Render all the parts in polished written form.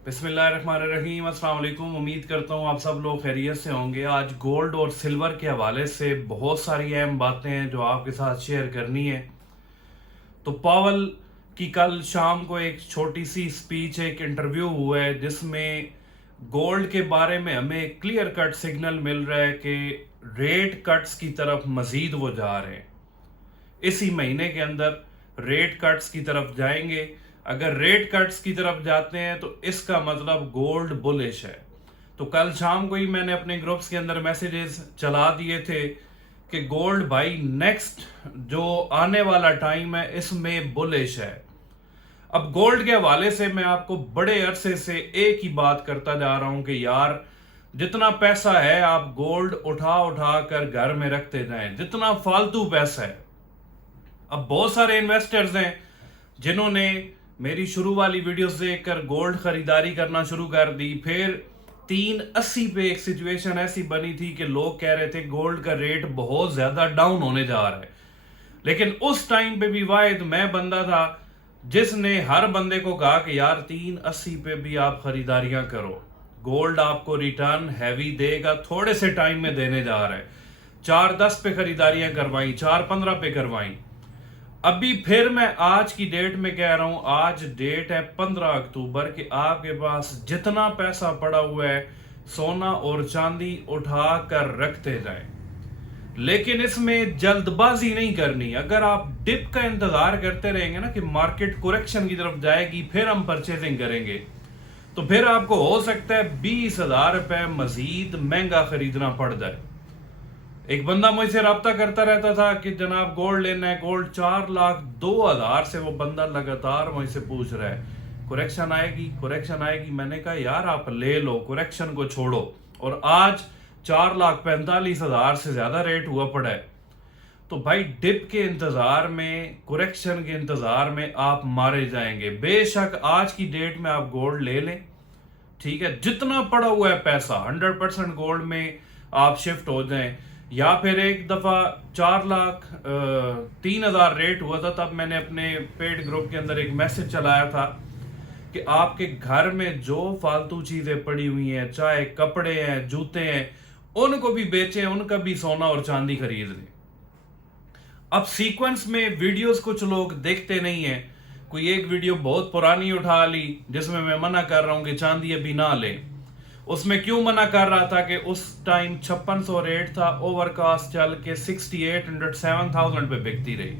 बिस्मिल्लाहिर्रहमानिर्रहीम, अस्सलाम वालेकुम। उम्मीद करता हूँ आप सब लोग खैरियत से होंगे। आज गोल्ड और सिल्वर के हवाले से बहुत सारी अहम बातें हैं जो आपके साथ शेयर करनी है। तो पावल की कल शाम को एक छोटी सी स्पीच, एक इंटरव्यू हुआ है जिसमें गोल्ड के बारे में हमें क्लियर कट सिग्नल मिल रहा है कि रेट कट्स की तरफ मजीद वो जा रहे हैं। इसी महीने के अंदर रेट कट्स की तरफ जाएंगे। अगर रेट कट्स की तरफ जाते हैं तो इसका मतलब गोल्ड बुलिश है। तो कल शाम को ही मैंने अपने ग्रुप्स के अंदर मैसेजेस चला दिए थे कि गोल्ड भाई नेक्स्ट जो आने वाला टाइम है इसमें बुलिश है। अब गोल्ड के हवाले से मैं आपको बड़े अरसे से एक ही बात करता जा रहा हूं कि यार जितना पैसा है आप गोल्ड उठा उठा कर घर में रखते जाएं, जितना फालतू पैसा है। अब बहुत सारे इन्वेस्टर्स हैं जिन्होंने मेरी शुरू वाली वीडियोस देखकर गोल्ड खरीदारी करना शुरू कर दी। फिर 380 पे एक सिचुएशन ऐसी बनी थी कि लोग कह रहे थे गोल्ड का रेट बहुत ज्यादा डाउन होने जा रहा है। लेकिन उस टाइम पे भी वाहिद मैं बंदा था जिसने हर बंदे को कहा कि यार 380 पे भी आप खरीदारियां करो, गोल्ड आपको रिटर्न हैवी देगा, थोड़े से टाइम में देने जा रहा है। 410 पे खरीदारियां करवाई, 415 पे करवाई। अभी फिर मैं आज की डेट में कह रहा हूं, आज डेट है 15 अक्टूबर कि आपके पास जितना पैसा पड़ा हुआ है सोना और चांदी उठा कर रखते जाएं। लेकिन इसमें जल्दबाजी नहीं करनी। अगर आप डिप का इंतजार करते रहेंगे ना कि मार्केट करेक्शन की तरफ जाएगी फिर हम परचेजिंग करेंगे, तो फिर आपको हो सकता है 20,000 रुपए मजीद महंगा खरीदना पड़ जाए। एक बंदा मुझसे रब्ता करता रहता था कि जनाब गोल्ड लेना है, गोल्ड 4,02,000 से वो बंदा लगातार मुझसे पूछ रहा है करेक्शन आएगी, करेक्शन आएगी। मैंने कहा यार आप ले लो, करेक्शन को छोड़ो। और आज 4,45,000 से ज्यादा रेट हुआ पड़ा है। तो भाई डिप के इंतजार में, करेक्शन के इंतजार में आप मारे जाएंगे। बेशक आज की डेट में आप गोल्ड ले लें, ठीक है, जितना पड़ा हुआ है पैसा 100% गोल्ड में आप शिफ्ट हो जाएं। या फिर एक दफा 4,03,000 रेट हुआ था, तब मैंने अपने पेड ग्रुप के अंदर एक मैसेज चलाया था कि आपके घर में जो फालतू चीजें पड़ी हुई हैं, चाहे कपड़े हैं, जूते हैं, उनको भी बेचें, उनका भी सोना और चांदी खरीद लें। अब सीक्वेंस में वीडियोस कुछ लोग देखते नहीं है। कोई एक वीडियो बहुत पुरानी उठा ली जिसमें मैं मना कर रहा हूं कि चांदी अभी ना लें। उसमें क्यों मना कर रहा था कि उस टाइम 5600 रेट था, ओवरकास्ट चल के 6800 7000 पे बिकती रही।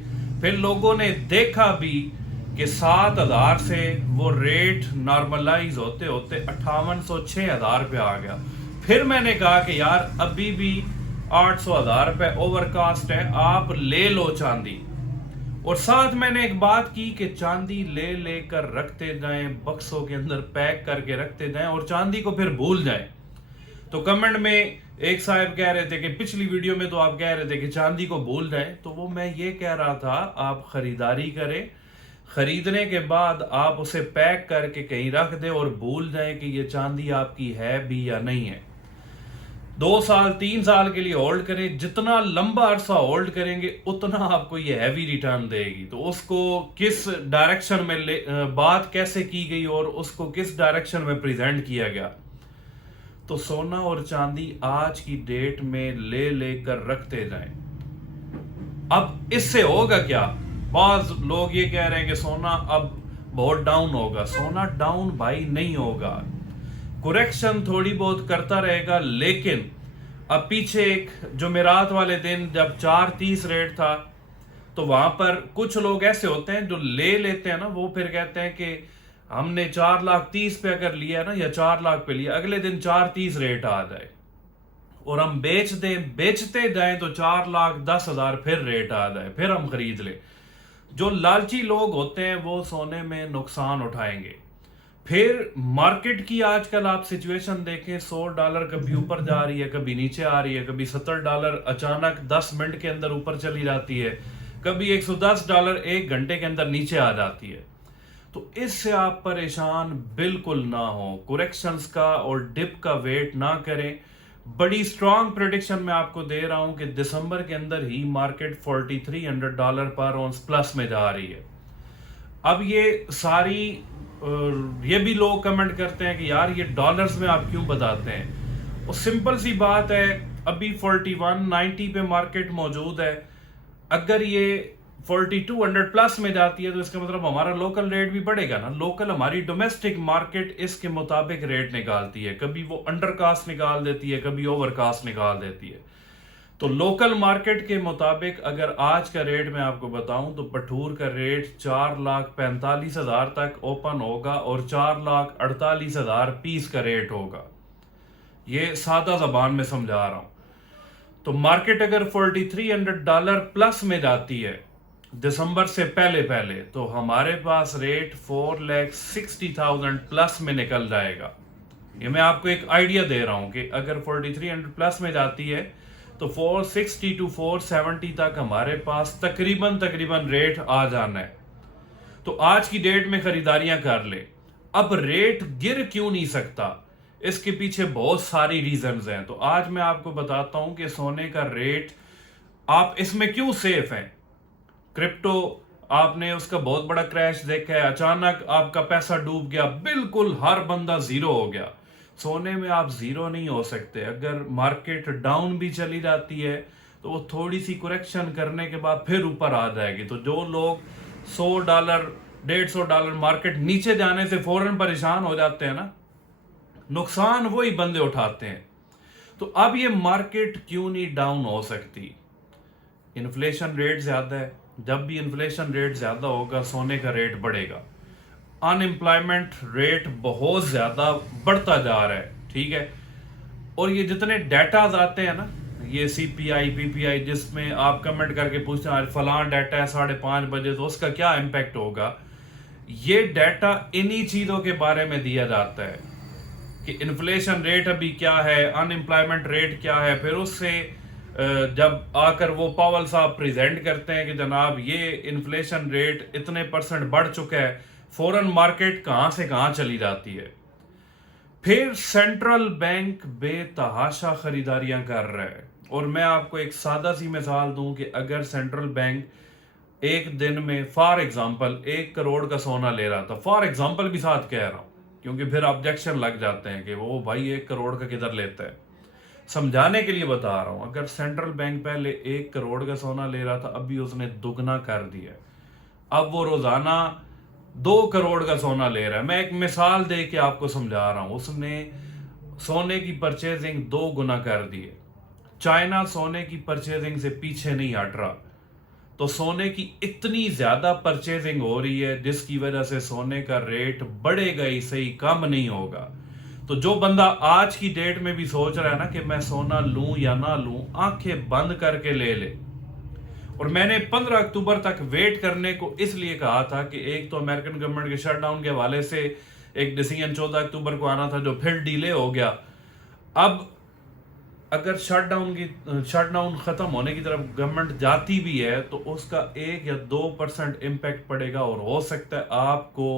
फिर लोगों ने देखा भी कि 7,000 से वो रेट नॉर्मलाइज होते होते 5800 6,000 पे आ गया। फिर मैंने कहा कि यार अभी भी 800,000 रुपए ओवरकास्ट है, आप ले लो चांदी। और साथ मैंने एक बात की कि चांदी ले लेकर रखते जाएं, बक्सों के अंदर पैक करके रखते जाएं और चांदी को फिर भूल जाएं। तो कमेंट में एक साहब कह रहे थे कि पिछली वीडियो में तो आप कह रहे थे कि चांदी को भूल जाएं, तो वो मैं ये कह रहा था आप खरीदारी करें, खरीदने के बाद आप उसे पैक करके कहीं रख दें और भूल जाएं कि ये चांदी आपकी है भी या नहीं है। 2 साल 3 साल के लिए होल्ड करें, जितना लंबा अरसा होल्ड करेंगे उतना आपको ये हैवी रिटर्न देगी। तो उसको किस डायरेक्शन में बात कैसे की गई और उसको किस डायरेक्शन में प्रेजेंट किया गया। तो सोना और चांदी आज की डेट में ले लेकर रखते जाएं। अब इससे होगा क्या? बाज लोग ये कह रहे हैं कि सोना अब बहुत डाउन होगा। सोना डाउन भाई नहीं होगा, करेक्शन थोड़ी बहुत करता रहेगा। लेकिन अब पीछे एक जुमेरात वाले दिन जब 430 रेट था, तो वहां पर कुछ लोग ऐसे होते हैं जो ले लेते हैं ना, वो फिर कहते हैं कि हमने 4,30,000 पे अगर लिया ना या 4 लाख पे लिया, अगले दिन 430 रेट आ जाए और हम बेचते जाएं तो 4,10,000 फिर रेट आ जाए, फिर हम खरीद ले। जो लालची लोग होते हैं वो सोने में नुकसान उठाएंगे। फिर मार्केट की आजकल आप सिचुएशन देखें, $100 कभी ऊपर जा रही है, कभी नीचे आ रही है, कभी $70 अचानक 10 मिनट के अंदर ऊपर चली जाती है, कभी $110 1 घंटे के अंदर नीचे आ जाती है। तो इससे आप परेशान बिल्कुल ना हो, करेक्शंस का और डिप का वेट ना करें। बड़ी स्ट्रांग प्रेडिक्शन मैं आपको दे रहा हूं कि दिसंबर के अंदर ही मार्केट $4,300 पर ऑन्स प्लस में जा रही है। अब ये सारी یہ بھی لوگ کمنٹ کرتے ہیں کہ یار یہ ڈالرز میں آپ کیوں بتاتے ہیں. وہ سمپل سی بات ہے, ابھی 4190 پہ مارکیٹ موجود ہے. اگر یہ 4200 پلس میں جاتی ہے تو اس کا مطلب ہمارا لوکل ریٹ بھی بڑھے گا نا. لوکل ہماری ڈومیسٹک مارکیٹ اس کے مطابق ریٹ نکالتی ہے, کبھی وہ انڈر کاسٹ نکال دیتی ہے, کبھی اوور کاسٹ نکال دیتی ہے. تو لوکل مارکیٹ کے مطابق اگر آج کا ریٹ میں آپ کو بتاؤں تو بٹھور کا ریٹ 4,45,000 تک اوپن ہوگا اور 4,48,000 پیس کا ریٹ ہوگا. یہ سادہ زبان میں سمجھا رہا ہوں. تو مارکیٹ اگر $4,300 پلس میں جاتی ہے دسمبر سے پہلے تو ہمارے پاس ریٹ 4,60,000 پلس میں نکل جائے گا. یہ میں آپ کو ایک آئیڈیا دے رہا ہوں کہ اگر 4,300 پلس میں جاتی ہے تو 460 to 470 تک ہمارے پاس تقریباً ریٹ آ جانا ہے. تو آج کی ڈیٹ میں خریداریاں کر لیں. اب ریٹ گر کیوں نہیں سکتا, اس کے پیچھے بہت ساری ریزنز ہیں. تو آج میں آپ کو بتاتا ہوں کہ سونے کا ریٹ آپ اس میں کیوں سیف ہیں. کرپٹو آپ نے اس کا بہت بڑا کریش دیکھا ہے, اچانک آپ کا پیسہ ڈوب گیا, بالکل ہر بندہ زیرو ہو گیا. سونے میں آپ زیرو نہیں ہو سکتے. اگر مارکیٹ ڈاؤن بھی چلی جاتی ہے تو وہ تھوڑی سی کریکشن کرنے کے بعد پھر اوپر آ جائے گی. تو جو لوگ $100 $150 مارکیٹ نیچے جانے سے فوراً پریشان ہو جاتے ہیں نا, نقصان وہی بندے اٹھاتے ہیں. تو اب یہ مارکیٹ کیوں نہیں ڈاؤن ہو سکتی. انفلیشن ریٹ زیادہ ہے, جب بھی انفلیشن ریٹ زیادہ ہوگا سونے کا ریٹ بڑھے گا. ان امپلائمنٹ ریٹ بہت زیادہ بڑھتا جا رہا ہے, ٹھیک ہے. اور یہ جتنے ڈیٹاز آتے ہیں نا, یہ CPI PPI جس میں آپ کمنٹ کر کے پوچھتے ہیں آج فلاں ڈیٹا ہے 5:30 بجے تو اس کا کیا امپیکٹ ہوگا, یہ ڈیٹا انہی چیزوں کے بارے میں دیا جاتا ہے کہ انفلیشن ریٹ ابھی کیا ہے, ان امپلائمنٹ ریٹ کیا ہے. پھر اس سے جب آ کر وہ پاول صاحب پریزنٹ کرتے ہیں کہ جناب یہ انفلیشن ریٹ اتنے % بڑھ چکا ہے, فوراً مارکیٹ کہاں سے کہاں چلی جاتی ہے. پھر سینٹرل بینک بے تحاشا خریداریاں کر رہا ہے. اور میں آپ کو ایک سادہ سی مثال دوں کہ اگر سینٹرل بینک ایک دن میں فار ایگزامپل 1 کروڑ کا سونا لے رہا تھا, فار ایگزامپل بھی ساتھ کہہ رہا ہوں کیونکہ پھر آبجیکشن لگ جاتے ہیں کہ وہ بھائی 1 کروڑ کا کدھر لیتا ہے. سمجھانے کے لیے بتا رہا ہوں, اگر سینٹرل بینک پہلے 1 کروڑ کا سونا لے رہا تھا, ابھی اس نے دگنا کر دیا. اب وہ روزانہ 2 کروڑ کا سونا لے رہا ہے. میں ایک مثال دے کے آپ کو سمجھا رہا ہوں. اس نے سونے کی پرچیزنگ 2 گنا کر دی ہے. چائنا سونے کی پرچیزنگ سے پیچھے نہیں ہٹ رہا. تو سونے کی اتنی زیادہ پرچیزنگ ہو رہی ہے جس کی وجہ سے سونے کا ریٹ بڑھے گا ہی صحیح, کم نہیں ہوگا. تو جو بندہ آج کی ڈیٹ میں بھی سوچ رہا ہے نا کہ میں سونا لوں یا نہ لوں, آنکھیں بند کر کے لے لے. اور میں نے 15 اکتوبر تک ویٹ کرنے کو اس لیے کہا تھا کہ ایک تو امریکن گورنمنٹ کے شٹ ڈاؤن کے حوالے سے ایک ڈیسیژن 14 اکتوبر کو آنا تھا جو پھر ڈیلے ہو گیا. اب اگر شٹ ڈاؤن ختم ہونے کی طرف گورنمنٹ جاتی بھی ہے تو اس کا 1 یا 2% امپیکٹ پڑے گا, اور ہو سکتا ہے آپ کو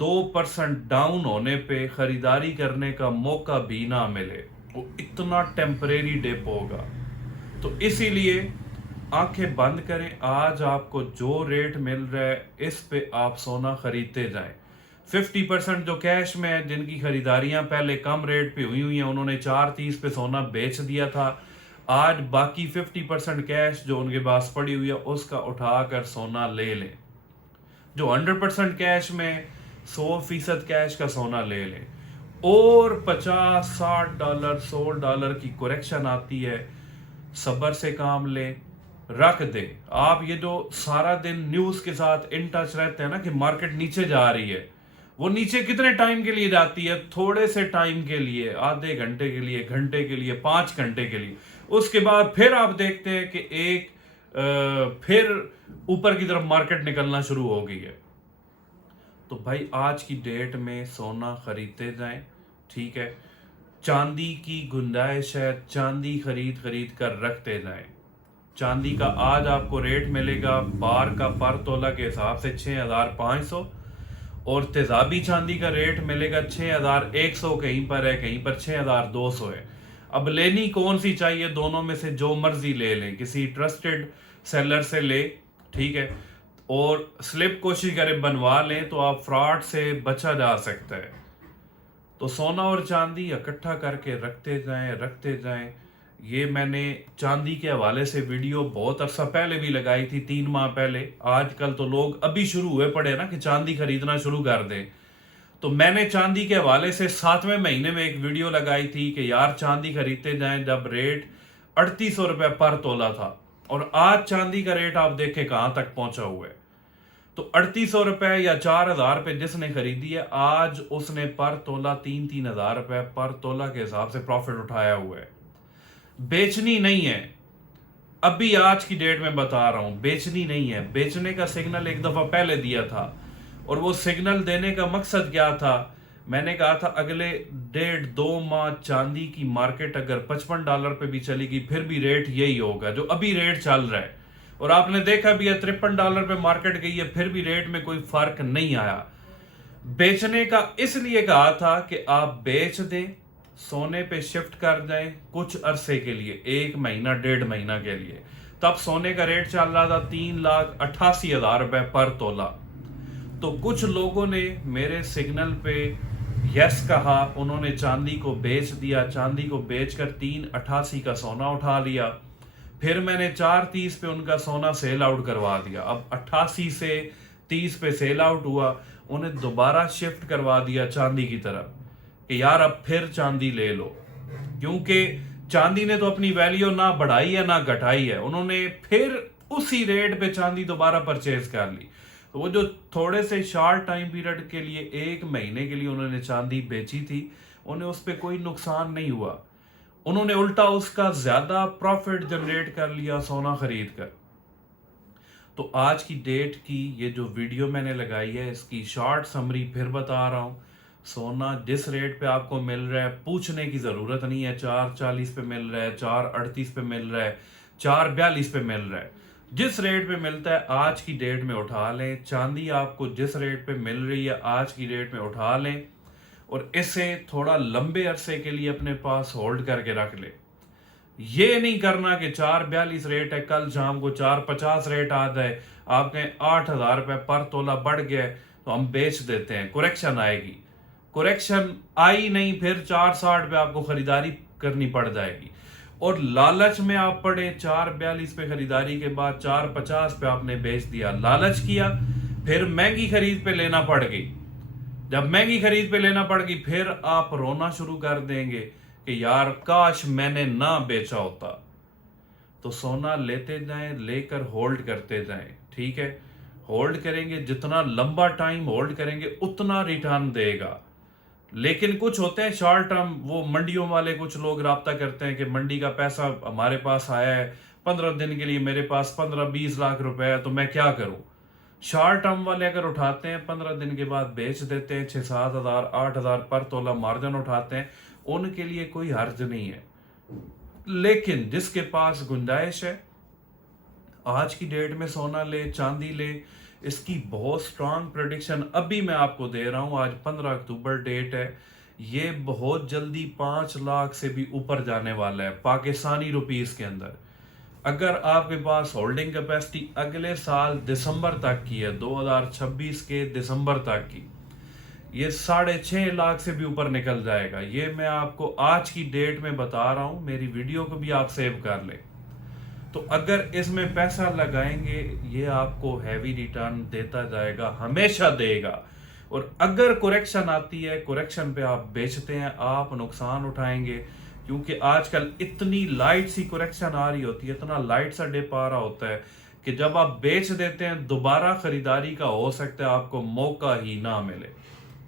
2% ڈاؤن ہونے پہ خریداری کرنے کا موقع بھی نہ ملے. وہ اتنا ٹیمپریری ڈپ ہوگا. تو اسی لیے آنکھیں بند کریں. آج آپ کو جو ریٹ مل رہا ہے اس پہ آپ سونا خریدتے جائیں. 50% جو کیش میں ہے, جن کی خریداریاں پہلے کم ریٹ پہ ہوئی ہیں, انہوں نے 4.30 پہ سونا بیچ دیا تھا. آج باقی 50% کیش جو ان کے پاس پڑی ہوئی ہے اس کا اٹھا کر سونا لے لیں. جو 100% کیش میں 100% کیش کا سونا لے لیں. اور $50-60 $100 کی کریکشن آتی ہے, صبر سے کام لیں, رکھ دیں. آپ یہ جو سارا دن نیوز کے ساتھ ان ٹچ رہتے ہیں نا کہ مارکیٹ نیچے جا رہی ہے, وہ نیچے کتنے ٹائم کے لیے جاتی ہے؟ تھوڑے سے ٹائم کے لیے, آدھے گھنٹے کے لیے, گھنٹے کے لیے, 5 گھنٹے کے لیے. اس کے بعد پھر آپ دیکھتے ہیں کہ پھر اوپر کی طرف مارکیٹ نکلنا شروع ہو گئی ہے. تو بھائی آج کی ڈیٹ میں سونا خریدتے جائیں, ٹھیک ہے. چاندی کی گنجائش ہے, چاندی خرید کر رکھتے جائیں. چاندی کا آج آپ کو ریٹ ملے گا بار کا پر تولہ کے حساب سے 6,500, اور تیزابی چاندی کا ریٹ ملے گا 6,100, کہیں پر ہے, کہیں پر 6,200 ہے. اب لینی کون سی چاہیے؟ دونوں میں سے جو مرضی لے لیں, کسی ٹرسٹڈ سیلر سے لے, ٹھیک ہے. اور स्लिप कोशिश करें बनवा लें तो आप फ्रॉड से बचा जा सकता है। तो सोना और चांदी इकट्ठा करके रखते जाएं। ये मैंने चांदी के हवाले से वीडियो बहुत अरसा पहले भी लगाई थी, 3 माह पहले। आजकल तो लोग अभी शुरू हुए पड़े ना कि चांदी खरीदना शुरू कर दें। तो मैंने चांदी के हवाले से 7वें महीने में एक वीडियो लगाई थी कि यार चांदी खरीदते जाएं, जब रेट 3800 रुपये पर तोला था। और आज चांदी का रेट आप देखें कहाँ तक पहुंचा हुआ है। तो 3800 रुपये या 4000 रुपये जिसने खरीदी है, आज उसने पर तोला 3-3000 रुपये पर तोला के हिसाब से प्रॉफिट उठाया हुआ है। बेचनी नहीं है, अभी आज की डेट में बता रहा हूं, बेचनी नहीं है। बेचने का सिग्नल एक दफा पहले दिया था, और वो सिग्नल देने का मकसद क्या था? मैंने कहा था अगले 1.5-2 माह चांदी की मार्केट अगर $55 पे भी चलेगी फिर भी रेट यही होगा जो अभी रेट चल रहा है। और आपने देखा भी है $53 पे मार्केट गई है, फिर भी रेट में कोई फर्क नहीं आया। बेचने का इसलिए कहा था कि आप बेच दें, सोने पे शिफ्ट कर जाएं कुछ अरसे के लिए, 1 महीना 1.5 महीना के लिए। तब सोने का रेट चल रहा था 3,88,000 रुपए पर तोला। तो कुछ लोगों ने मेरे सिग्नल पे यस कहा, उन्होंने चांदी को बेच दिया। चांदी को बेचकर 3,88 का सोना उठा लिया। फिर मैंने 4.30 पे उनका सोना सेल आउट करवा दिया। अब 88 से 30 पे सेल आउट हुआ, उन्हें दोबारा शिफ्ट करवा दिया चांदी की तरफ कि यार अब फिर चांदी ले लो, क्योंकि चांदी ने तो अपनी वैल्यू ना बढ़ाई है ना घटाई है। उन्होंने फिर उसी रेट पे चांदी दोबारा परचेज कर ली। तो वो जो थोड़े से शॉर्ट टाइम पीरियड के लिए 1 महीने के लिए उन्होंने चांदी बेची थी, उन्हें उस पर कोई नुकसान नहीं हुआ। उन्होंने उल्टा उसका ज्यादा प्रॉफिट जनरेट कर लिया सोना खरीद कर। तो आज की डेट की ये जो वीडियो मैंने लगाई है, इसकी शॉर्ट समरी फिर बता रहा हूं। सोना जिस रेट पे आपको मिल रहा है, पूछने की जरूरत नहीं है 4.40 पे मिल रहा है, 4.38 पे मिल रहा है, 4.42 पे मिल रहा है। जिस रेट पे मिलता है आज की डेट में उठा लें। चांदी आपको जिस रेट पे मिल रही है आज की डेट में उठा लें, और इसे थोड़ा लंबे अरसे के लिए अपने पास होल्ड करके रख ले। ये नहीं करना कि 4.42 रेट है, कल शाम को 4.50 रेट आ जाए, आप कहें 8,000 रुपये पर तोला बढ़ गया तो हम बेच देते हैं, कुरेक्शन आएगी। कुरेक्शन आई नहीं, फिर 4.60 पे आपको खरीदारी करनी पड़ जाएगी। और लालच में आप पड़े, 4.42 पे खरीदारी के बाद 4.50 पे आपने बेच दिया, लालच किया, फिर महंगी खरीद पे लेना पड़ गई। जब महंगी खरीद पे लेना पड़ गई, फिर आप रोना शुरू कर देंगे कि यार काश मैंने ना बेचा होता। तो सोना लेते जाएं, लेकर होल्ड करते जाएं, ठीक है। होल्ड करेंगे, जितना लंबा टाइम होल्ड करेंगे उतना रिटर्न देगा। लेकिन कुछ होते हैं शॉर्ट टर्म, वो मंडियों वाले कुछ लोग राब्ता करते हैं कि मंडी का पैसा हमारे पास आया है 15 दिन के लिए, मेरे पास 15-20 लाख रुपए है, तो मैं क्या करूं। शॉर्ट टर्म वाले अगर उठाते हैं 15 दिन के बाद बेच देते हैं, 6-7 हज़ार 8 हज़ार पर तोला मार्जिन उठाते हैं, उनके लिए कोई हर्ज नहीं है। लेकिन जिसके पास गुंजाइश है, आज की डेट में सोना ले, चांदी ले, इसकी बहुत स्ट्रांग प्रेडिक्शन अभी मैं आपको दे रहा हूं। आज 15 अक्टूबर डेट है, ये बहुत जल्दी 5 लाख से भी ऊपर जाने वाला है पाकिस्तानी रुपीस के अंदर। अगर आपके पास होल्डिंग कैपेसिटी अगले साल दिसंबर तक की है, 2026 के दिसंबर तक की, ये 6.5 लाख से भी ऊपर निकल जाएगा। ये मैं आपको आज की डेट में बता रहा हूं, मेरी वीडियो को भी आप सेव कर लें। तो अगर इसमें पैसा लगाएंगे, ये आपको हैवी रिटर्न देता जाएगा, हमेशा देगा। और अगर करेक्शन आती है, करेक्शन पे आप बेचते हैं, आप नुकसान उठाएंगे, क्योंकि आजकल इतनी लाइट सी करेक्शन आ रही होती है, इतना लाइट सा डिप आ रहा होता है कि जब आप बेच देते हैं दोबारा खरीदारी का हो सकता है आपको मौका ही ना मिले।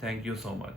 Thank you so much.